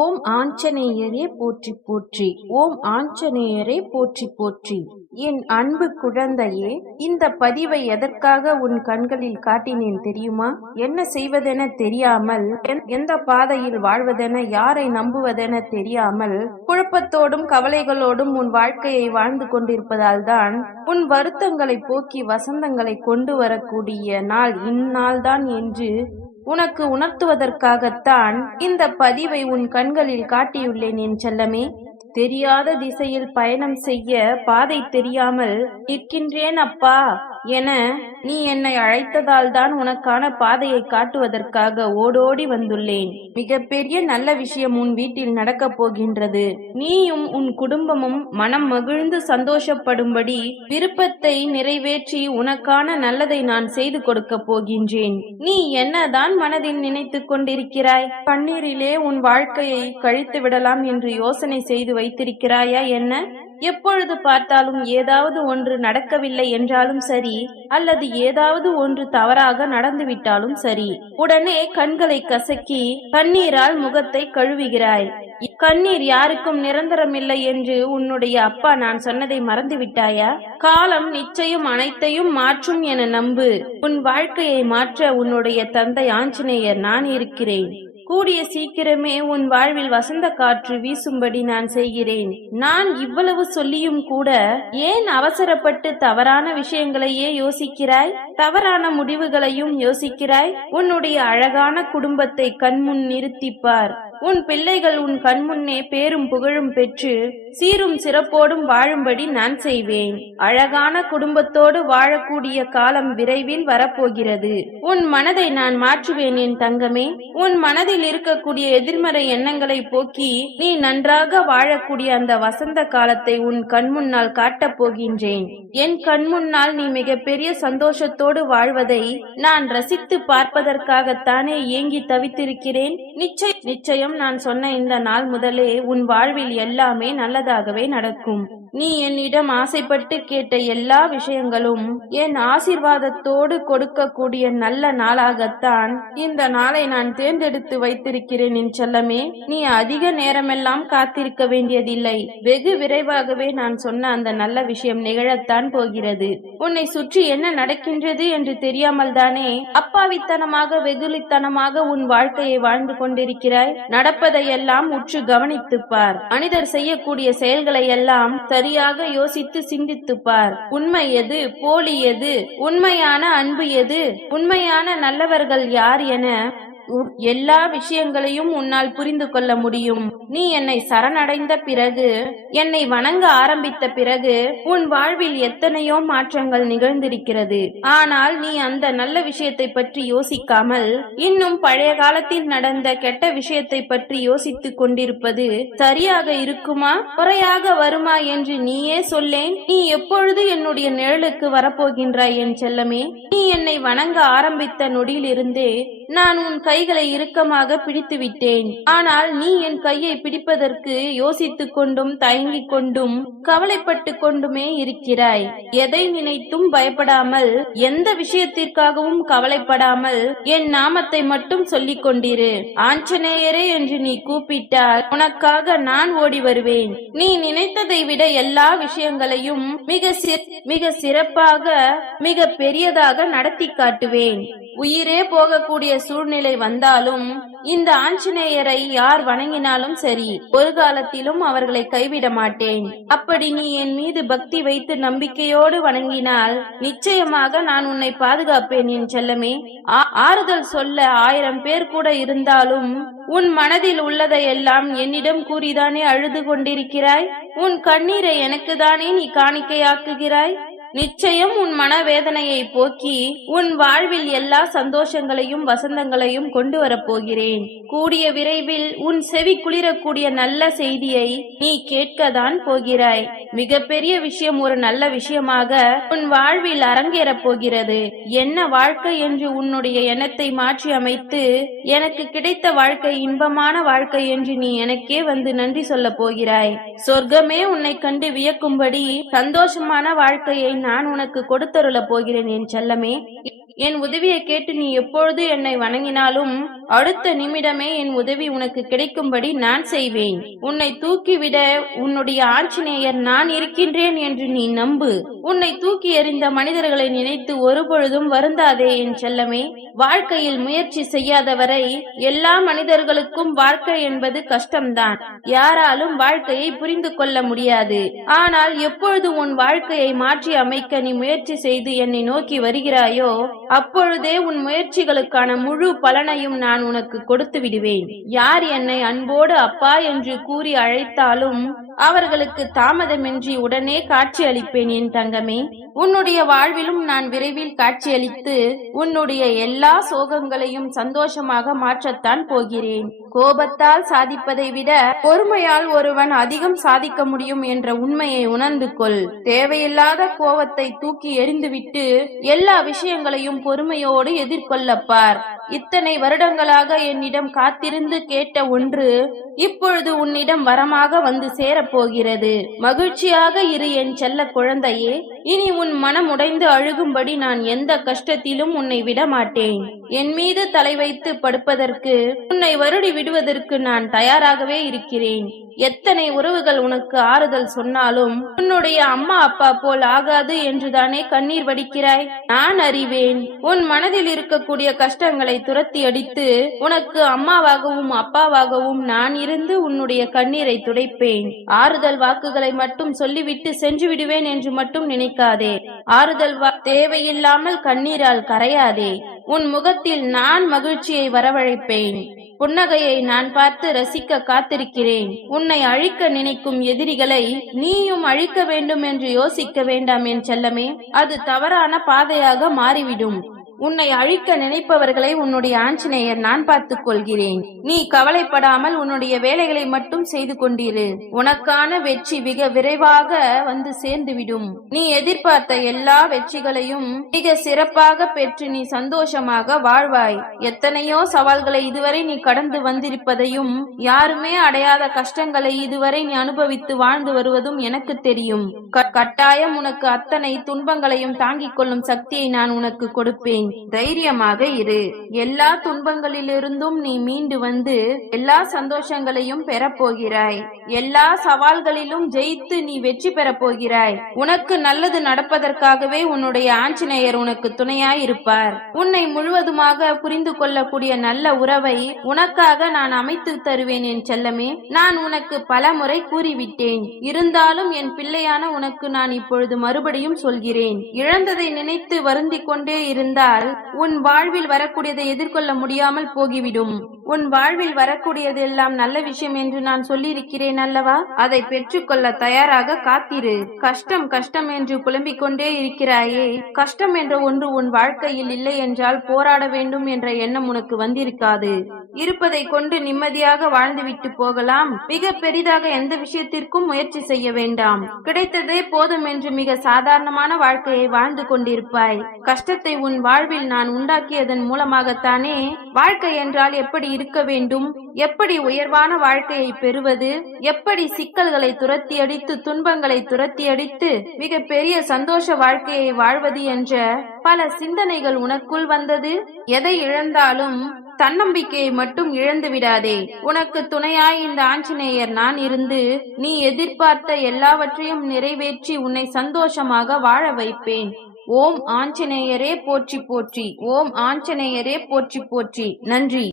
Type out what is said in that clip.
ஓம் ஆஞ்சநேயரே போற்றி போற்றி. ஓம் ஆஞ்சநேயரே போற்றி போற்றி. என் அன்பு குழந்தையே, இந்த பதிவை எதற்காக உன் கண்களில் காட்டினேன் தெரியுமா? என்ன செய்வதென தெரியாமல், எந்த பாதையில் வாழ்வதென, யாரை நம்புவதென தெரியாமல் குழப்பத்தோடும் கவலைகளோடும் உன் வாழ்க்கையை வாழ்ந்து கொண்டிருப்பதால் தான் உன் வருத்தங்களை போக்கி வசந்தங்களை கொண்டு வரக்கூடிய நாள் இந்நாள்தான் என்று உனக்கு உணர்த்துவதற்காகத்தான் இந்த பதிவை உன் கண்களில் காட்டியுள்ளேன் என் செல்லமே. தெரியாத திசையில் பயணம் செய்ய பாதை தெரியாமல் நிற்கின்றேன் அப்பா என நீ என்னை அழைத்ததால் தான் உனக்கான பாதையை காட்டுவதற்காக ஓடோடி வந்துள்ளேன். மிகப்பெரிய நல்ல விஷயம் உன் வீட்டில் நடக்கப் போகின்றது. நீயும் உன் குடும்பமும் மனம் மகிழ்ந்து சந்தோஷப்படும்படி விருப்பத்தை நிறைவேற்றி உனக்கான நல்லதை நான் செய்து கொடுக்க போகின்றேன். நீ என்னதான் மனதில் நினைத்து கொண்டிருக்கிறாய்? கண்ணீரிலே உன் வாழ்க்கையை கழித்து விடலாம் என்று யோசனை செய்து வைத்திருக்கிறாயா என்ன? எப்பொழுது பார்த்தாலும் ஏதாவது ஒன்று நடக்கவில்லை என்றாலும் சரி, அல்லது ஏதாவது ஒன்று தவறாக நடந்துவிட்டாலும் சரி, உடனே கண்களை கசக்கி கண்ணீரால் முகத்தை கழுவுகிறாய். கண்ணீர் யாருக்கும் நிரந்தரமில்லை என்று உன்னுடைய அப்பா நான் சொன்னதை மறந்து விட்டாயா? காலம் நிச்சயம் அனைத்தையும் மாற்றும் என நம்பு. உன் வாழ்க்கையை மாற்ற உன்னுடைய தந்தை ஆஞ்சநேயர் நான் இருக்கிறேன். கூடிய சீக்கிரமே உன் வாழ்வில் வசந்த காற்று வீசும்படி நான் செய்கிறேன். நான் இவ்வளவு சொல்லியும் கூட ஏன் அவசரப்பட்டு தவறான விஷயங்களையே யோசிக்கிறாய்? தவறான முடிவுகளையும் யோசிக்கிறாய்? உன்னுடைய அழகான குடும்பத்தை கண்முன் நிறுத்திப்பார். உன் பிள்ளைகள் உன் கண்முன்னே பேரும் புகழும் பெற்று சீரும் சிறப்போடும் வாழும்படி நான் செய்வேன். அழகான குடும்பத்தோடு வாழக்கூடிய காலம் விரைவில் வரப்போகிறது. உன் மனதை நான் மாற்றுவேன் என் தங்கமே. உன் மனதில் இருக்கக்கூடிய எதிர்மறை எண்ணங்களை போக்கி நீ நன்றாக வாழக்கூடிய அந்த வசந்த காலத்தை உன் கண்முன்னால் காட்டப் போகின்றேன். என் கண்முன்னால் நீ மிகப்பெரிய சந்தோஷத்தோடு வாழ்வதை நான் ரசித்து பார்ப்பதற்காகத்தானே ஏங்கி தவித்திருக்கிறேன். நிச்சயம் நான் சொன்ன இந்த நாள் முதலே உன் வாழ்வில் எல்லாமே நல்லதாகவே நடக்கும். நீ என்னிடம் ஆசைப்பட்டு கேட்ட எல்லா விஷயங்களும் என் ஆசீர்வாதத்தோடு கொடுக்கக்கூடிய நல்ல நாளாகத்தான் இந்த நாளை நான் தேர்ந்தெடுத்து வைத்திருக்கிறேன் என் செல்லமே. நீ அதிக நேரமெல்லாம் காத்திருக்க வேண்டியதில்லை. வெகு விரைவாகவே நான் சொன்ன அந்த நல்ல விஷயம் நிகழத்தான் போகிறது. உன்னை சுற்றி என்ன நடக்கின்றது என்று தெரியாமல் தானே அப்பாவித்தனமாக வெகுளித்தனமாக உன் வாழ்க்கையை வாழ்ந்து கொண்டிருக்கிறாய். நடப்பதையெல்லாம் உற்று கவனித்துப் பார். மனிதர் செய்யக்கூடிய செயல்களை எல்லாம் சரியாக யோசித்து சிந்தித்துப் பார். உண்மை எது, போலி எது, உண்மையான அன்பு எது, உண்மையான நல்லவர்கள் யார் என எல்லா விஷயங்களையும் உன்னால் புரிந்து கொள்ள முடியும். நீ என்னை சரணடைந்த பிறகு, என்னை வணங்க ஆரம்பித்த பிறகு உன் வாழ்வில் எத்தனையோ மாற்றங்கள் நிகழ்ந்திருக்கிறது. ஆனால் நீ அந்த நல்ல விஷயத்தை பற்றி யோசிக்காமல் இன்னும் பழைய காலத்தில் நடந்த கெட்ட விஷயத்தை பற்றி யோசித்துக் கொண்டிருப்பது சரியாக இருக்குமா, குறையாக வருமா என்று நீயே சொல்லேன். நீ எப்பொழுது என்னுடைய நிழலுக்கு வரப்போகின்றாய் என் செல்லமே? நீ என்னை வணங்க ஆரம்பித்த நொடியிலிருந்தே நான் உன் கைகளை இறுக்கமாக பிடித்து விட்டேன். ஆனால் நீ என் கையை பிடிப்பதற்கு யோசித்துக் கொண்டும் தயங்கிக் கொண்டும் கவலைப்பட்டு கொண்டுமே இருக்கிறாய். எதை நினைத்தும் பயப்படாமல், எந்த விஷயத்திற்காகவும் கவலைப்படாமல் என் நாமத்தை மட்டும் சொல்லிக் கொண்டிரு. ஆஞ்சநேயரே என்று நீ கூப்பிட்டால் உனக்காக நான் ஓடி வருவேன். நீ நினைத்ததை விட எல்லா விஷயங்களையும் மிக சிறப்பாக, மிக பெரியதாக நடத்தி காட்டுவேன். உயிரே போகக்கூடிய சூழ்நிலை வந்தாலும் இந்த ஆஞ்சநேயரை யார் வணங்கினாலும் சரி, ஒரு காலத்திலும் அவர்களை கைவிட மாட்டேன். அப்படி நீ என் மீது பக்தி வைத்து நம்பிக்கையோடு வணங்கினால் நிச்சயமாக நான் உன்னை பாதுகாப்பேன் என் செல்லமே. ஆறுதல் சொல்ல 1000 பேர் கூட இருந்தாலும் உன் மனதில் உள்ளதையெல்லாம் என்னிடம் கூறிதானே அழுது கொண்டிருக்கிறாய். உன் கண்ணீரை எனக்கு தானே நீ காணிக்கையாக்குகிறாய். நிச்சயம் உன் மனவேதனையை போக்கி உன் வாழ்வில் எல்லா சந்தோஷங்களையும் வசந்தங்களையும் கொண்டு வரப்போகிறேன். கூடிய விரைவில் உன் செவி குளிரக்கூடிய நல்ல செய்தியை நீ கேட்கத்தான் போகிறாய். மிகப்பெரிய விஷயம், ஒரு நல்ல விஷயமாக உன் வாழ்வில் அரங்கேறப் போகிறது. என்ன வாழ்க்கை என்று உன்னுடைய எண்ணத்தை மாற்றி அமைத்து எனக்கு கிடைத்த வாழ்க்கை இன்பமான வாழ்க்கை என்று நீ எனக்கே வந்து நன்றி சொல்ல போகிறாய். சொர்க்கமே உன்னை கண்டு வியக்கும்படி சந்தோஷமான வாழ்க்கையை நான் உனக்கு கொடுத்தருள போகிறேன் என் செல்லமே. என் உதவியை கேட்டு நீ எப்பொழுது என்னை வணங்கினாலும் அடுத்த நிமிடமே என் உதவி உனக்கு கிடைக்கும்படி நான் செய்வேன். உன்னை தூக்கிவிட உன்னுடைய ஆஞ்சநேயர் நான் இருக்கின்றேன் என்று நீ நம்பு. உன்னை தூக்கி எறிந்த மனிதர்களை நினைத்து ஒருபொழுதும் வருந்தாதே என் செல்லமே. வாழ்க்கையில் முயற்சி செய்யாதவரை எல்லா மனிதர்களுக்கும் வாழ்க்கை என்பது கஷ்டம்தான். யாராலும் வாழ்க்கையை புரிந்து கொள்ள முடியாது. ஆனால் எப்பொழுது உன் வாழ்க்கையை மாற்றி அமைக்க நீ முயற்சி செய்து என்னை நோக்கி வருகிறாயோ அப்பொழுதே உன் முயற்சிகளுக்கான முழு பலனையும் நான் உனக்கு கொடுத்து விடுவேன். யார் என்னை அன்போடு அப்பா என்று கூறி அழைத்தாலும் அவர்களுக்கு தாமதமின்றி உடனே காட்சி அளிப்பேன் என் தங்கமே. உன்னுடைய வாழ்விலும் நான் விரைவில் காட்சியளித்து உன்னுடைய எல்லா சோகங்களையும் சந்தோஷமாக மாற்றத்தான் போகிறேன். கோபத்தால் சாதிப்பதை விட பொறுமையால் ஒருவன் அதிகம் சாதிக்க முடியும் என்ற உண்மையை உணர்ந்து கொள். தேவையில்லாத கோபத்தை தூக்கி எறிந்துவிட்டு எல்லா விஷயங்களையும் பொறுமையோடு எதிர்கொள்ளப்பார். இத்தனை வருடங்களாக என்னிடம் காத்திருந்து கேட்ட ஒன்று இப்பொழுது உன்னிடம் வரமாக வந்து சேரப்போகிறது. மகிழ்ச்சியாக இரு என் செல்ல குழந்தையே. இனி உன் மனம் உடைந்து அழுகும்படி நான் எந்த கஷ்டத்திலும் உன்னை விட மாட்டேன். என் மீது தலை வைத்து படுப்பதற்கு உன்னை வருடி விடுவதற்கு நான் தயாராகவே இருக்கிறேன். எத்தனை உறவுகள் உனக்கு ஆறுதல் சொன்னாலும் உன்னுடைய அம்மா அப்பா போல் ஆகாது என்றுதானே கண்ணீர் வடிக்கிறாய். நான் அறிவேன். உன் மனதில் இருக்கக்கூடிய கஷ்டங்களை துரத்தி அடித்து உனக்கு அம்மாவாகவும் அப்பாவாகவும் நான் இருந்து உன்னுடைய கண்ணீரை துடைப்பேன். ஆறுதல் வாக்குகளை மட்டும் சொல்லிவிட்டு சென்று விடுவேன் என்று மட்டும் நினைக்காதே. ஆறுதல் தேவையில்லாமல் கண்ணீரால் கரையாதே. உன் முகத்தில் நான் மகிழ்ச்சியை வரவழைப்பேன். புன்னகையை நான் பார்த்து ரசிக்க காத்திருக்கிறேன். உன்னை அழிக்க நினைக்கும் எதிரிகளை நீயும் அழிக்க வேண்டும் என்று யோசிக்க வேண்டாம் என் செல்லமே. அது தவறான பாதையாக மாறிவிடும். உன்னை அழிக்க நினைப்பவர்களை உன்னுடைய ஆஞ்சநேயர் நான் பார்த்துக் கொள்கிறேன். நீ கவலைப்படாமல் உன்னுடைய வேலைகளை மட்டும் செய்து கொண்டிரு. உனக்கான வெற்றி மிக விரைவாக வந்து சேர்ந்துவிடும். நீ எதிர்பார்த்த எல்லா வெற்றிகளையும் மிக சிறப்பாக பெற்று நீ சந்தோஷமாக வாழ்வாய். எத்தனையோ சவால்களை இதுவரை நீ கடந்து வந்திருப்பதையும் யாருமே அடையாத கஷ்டங்களை இதுவரை நீ அனுபவித்து வாழ்ந்து வருவதும் எனக்கு தெரியும். கட்டாயம் உனக்கு அத்தனை துன்பங்களையும் தாங்கிக் கொள்ளும் சக்தியை நான் உனக்கு கொடுப்பேன். தைரியமாக இரு. எல்லா துன்பங்களிலிருந்தும் நீ மீண்டு வந்து எல்லா சந்தோஷங்களையும் பெறப்போகிறாய். எல்லா சவால்களிலும் ஜெயித்து நீ வெற்றி பெறப் போகிறாய். உனக்கு நல்லது நடப்பதற்காகவே உன்னுடைய ஆஞ்சநேயர் உனக்கு துணையாய் இருப்பார். உன்னை முழுவதுமாக புரிந்து கொள்ளக்கூடிய நல்ல உறவை உனக்காக நான் அமைத்து தருவேன் என் செல்லமே. நான் உனக்கு பல முறை கூறிவிட்டேன். இருந்தாலும் என் பிள்ளையான உனக்கு நான் இப்பொழுது மறுபடியும் சொல்கிறேன். இழந்ததை நினைத்து வருந்திக் கொண்டே இருந்தால் உன் வாழ்வில் வரக்கூடியதை எதிர்கொள்ள முடியாமல் போகிவிடும். உன் வாழ்வில் வரக்கூடியது எல்லாம் நல்ல விஷயம் என்று நான் சொல்லியிருக்கிறேன் அல்லவா? அதை பெற்றுக்கொள்ள தயாராக காத்திரு. கஷ்டம் கஷ்டம் என்று புலம்பிக் கொண்டே இருக்கிறாயே. கஷ்டம் என்ற ஒன்று உன் வாழ்க்கையில் இல்லை என்றால் போராட வேண்டும் என்ற எண்ணம் உனக்கு வந்திருக்காது. இருப்பதை கொண்டு நிம்மதியாக வாழ்ந்துவிட்டு போகலாம். மிக பெரிதாக எந்த விஷயத்திற்கும் முயற்சி செய்ய வேண்டாம். கிடைத்ததே போதும் என்று மிக சாதாரணமான வாழ்க்கையை வாழ்ந்து கொண்டிருப்பாய். கஷ்டத்தை உன் வாழ்வில் நான் உண்டாக்கியதன் மூலமாகத்தானே வாழ்க்கை என்றால் எப்படி இருக்க வேண்டும், எப்படி உயர்வான வாழ்க்கையை பெறுவது, எப்படி சிக்கல்களை துரத்தி அடித்து துன்பங்களை துரத்தி அடித்து மிக பெரிய சந்தோஷ வாழ்க்கையை வாழ்வது என்ற பல சிந்தனைகள் உனக்குள் வந்தது. எதை இழந்தாலும் தன்னம்பிக்கையை மட்டும் இழந்து விடாதே. உனக்கு துணையாய் இந்த ஆஞ்சநேயர் நான் இருந்து நீ எதிர்பார்த்த எல்லாவற்றையும் நிறைவேற்றி உன்னை சந்தோஷமாக வாழ வைப்பேன். ஓம் ஆஞ்சநேயரே போற்றி போற்றி. ஓம் ஆஞ்சநேயரே போற்றி போற்றி. நன்றி.